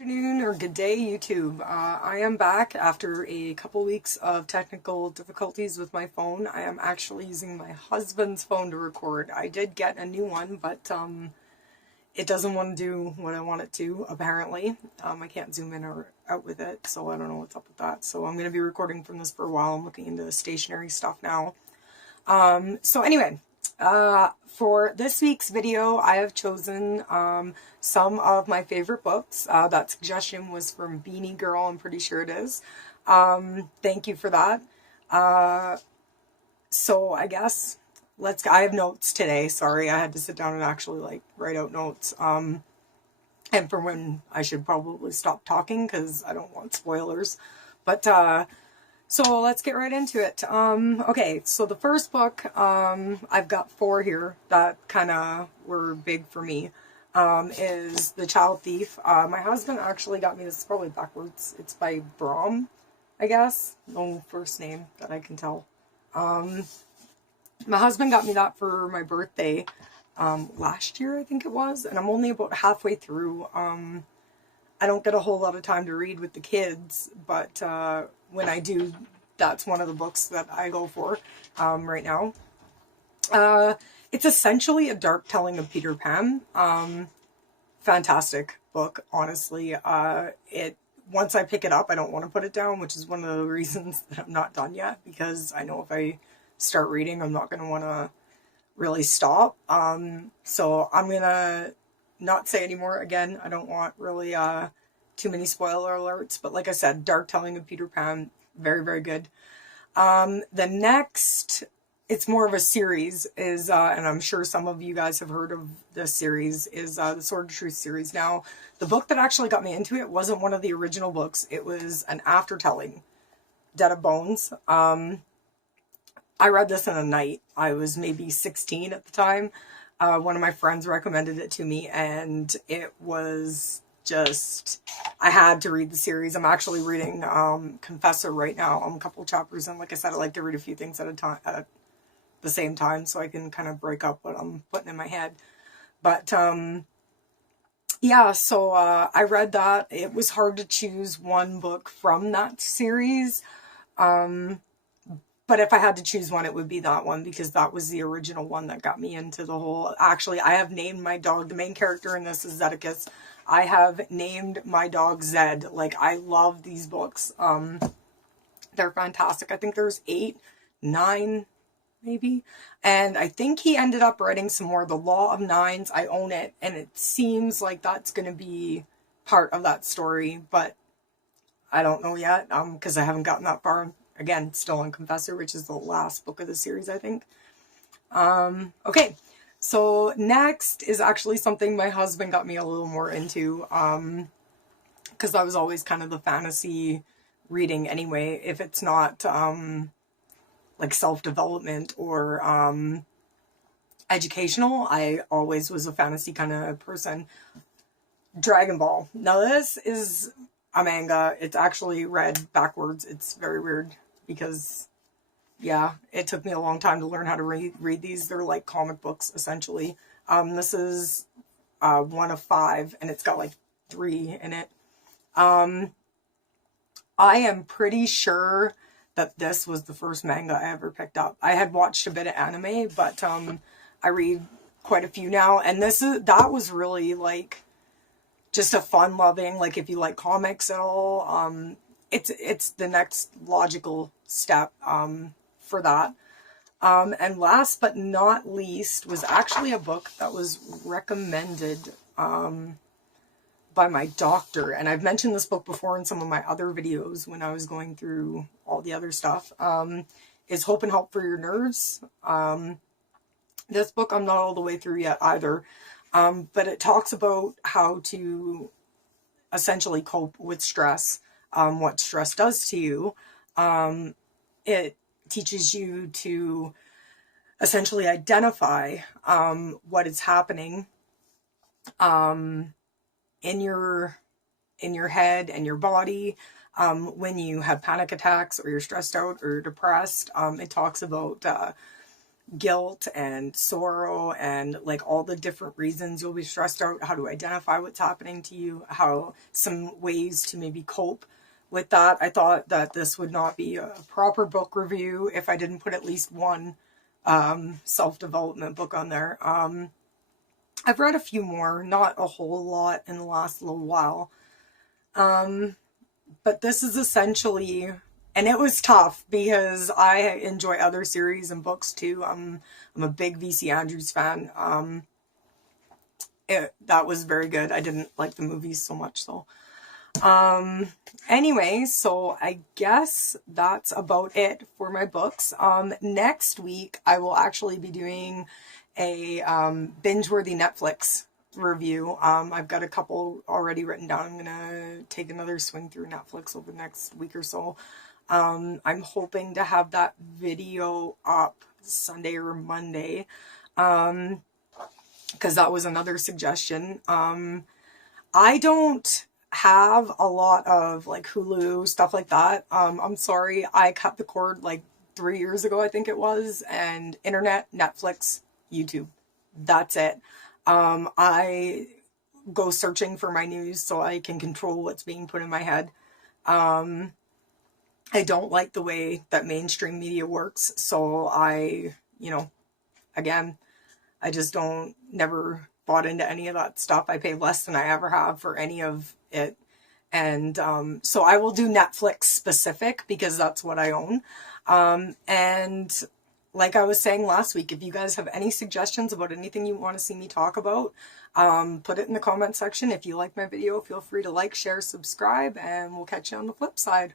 Afternoon or good day, YouTube. I am back after a couple weeks of technical difficulties with my phone. I am actually using my husband's phone to record. I did get a new one, but it doesn't want to do what I want it to, apparently. I can't zoom in or out with it, so I don't know what's up with that. So I'm going to be recording from this for a while. I'm looking into the stationary stuff now. So anyway, for this week's video, I have chosen some of my favorite books. That suggestion was from Beanie Girl, I'm pretty sure it is. Thank you for that. So I guess I have notes today. Sorry, I had to sit down and actually write out notes. And for when I should probably stop talking because I don't want spoilers. But so let's get right into it. Okay, so the first book, I've got 4 here that kind of were big for me, is The Child Thief. My husband actually got me, this is probably backwards, it's by Brom, I guess. No first name that I can tell. My husband got me that for my birthday, last year I think it was, and I'm only about halfway through. I don't get a whole lot of time to read with the kids, but when I do, that's one of the books that I go for right now. It's essentially a dark telling of Peter Pan. Fantastic book, honestly. Once I pick it up, I don't want to put it down, which is one of the reasons that I'm not done yet, because I know if I start reading, I'm not going to want to really stop. So I'm going to not say anymore. Again, I don't want really too many spoiler alerts, but like I said, dark telling of Peter Pan, very, very good. The next, it's more of a series, is, and I'm sure some of you guys have heard of this series, is the Sword of Truth series. Now, the book that actually got me into it wasn't one of the original books. It was an aftertelling, Dead of Bones. I read this in a night. I was maybe 16 at the time. One of my friends recommended it to me, and it was just, I had to read the series. I'm actually reading Confessor right now. I'm a couple chapters in. Like I said, I like to read a few things at a time, at the same time, so I can kind of break up what I'm putting in my head. But yeah, so I read that. It was hard to choose one book from that series. But if I had to choose one, it would be that one, because that was the original one that got me into the whole... Actually, I have named my dog... The main character in this is Zedekus. I have named my dog Zed. Like, I love these books. They're fantastic. I think there's 8, 9, maybe. And I think he ended up writing some more. The Law of Nines, I own it. And it seems like that's going to be part of that story. But I don't know yet, because I haven't gotten that far. Again, still on Confessor, which is the last book of the series, I think. Okay, so next is actually something my husband got me a little more into, because I was always kind of the fantasy reading anyway. If it's not like self-development or educational, I always was a fantasy kind of person. Dragonball. Now this is a manga. It's actually read backwards. It's very weird, because yeah, it took me a long time to learn how to read these. They're like comic books, essentially. This is 1 of 5, and it's got like 3 in it. I am pretty sure that this was the first manga I ever picked up. I had watched a bit of anime, but I read quite a few now, and that was really like just a fun-loving, like if you like comics at all, it's the next logical step for that. And last but not least was actually a book that was recommended by my doctor. And I've mentioned this book before in some of my other videos when I was going through all the other stuff, is Hope and Help for Your Nerves. This book I'm not all the way through yet either. But it talks about how to essentially cope with stress, what stress does to you. It teaches you to essentially identify what is happening in your head and your body when you have panic attacks or you're stressed out or depressed. It talks about guilt and sorrow and like all the different reasons you'll be stressed out, how to identify what's happening to you, how some ways to maybe cope with that. I thought that this would not be a proper book review if I didn't put at least one self-development book on there. I've read a few more, not a whole lot in the last little while. But this is essentially, and it was tough because I enjoy other series and books too. I'm a big V.C. Andrews fan. That was very good. I didn't like the movies so much, so. Anyway, so I guess that's about it for my books. Next week I will actually be doing a binge-worthy Netflix review. I've got a couple already written down. I'm gonna take another swing through Netflix over the next week or so. I'm hoping to have that video up Sunday or Monday, because that was another suggestion. I don't have a lot of like Hulu, stuff like that. I'm sorry, I cut the cord like 3 years ago, I think it was, and internet, Netflix, YouTube. That's it. I go searching for my news so I can control what's being put in my head. I don't like the way that mainstream media works, so again, I just never bought into any of that stuff. I pay less than I ever have for any of it. And so I will do Netflix specific because that's what I own. And like I was saying last week, if you guys have any suggestions about anything you want to see me talk about, put it in the comment section. If you like my video, feel free to like, share, subscribe, and we'll catch you on the flip side.